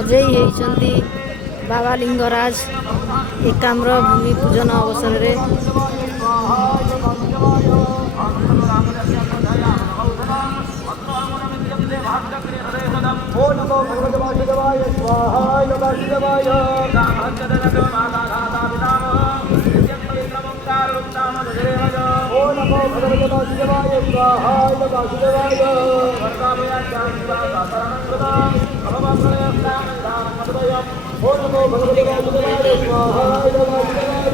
सजेई होइछन्ती बाबा लिंगराज एकाम्र भूमि पूजन अवसर रे। ओ नमो भगवते वासुदेवाय स्वाहा नमो वासुदेवाय ओ नमो भगवते वासुदेवाय स्वाहा नमो वासुदेवाय ओ नमो भगवते वासुदेवाय स्वाहा नमो वासुदेवाय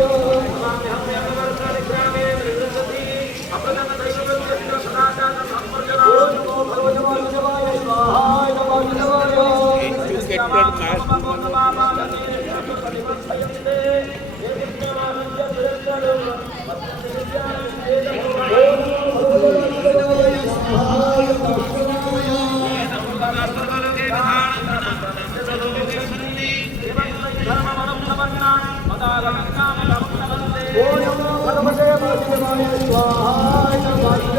ओ नमो भगवते वासुदेवाय स्वाहा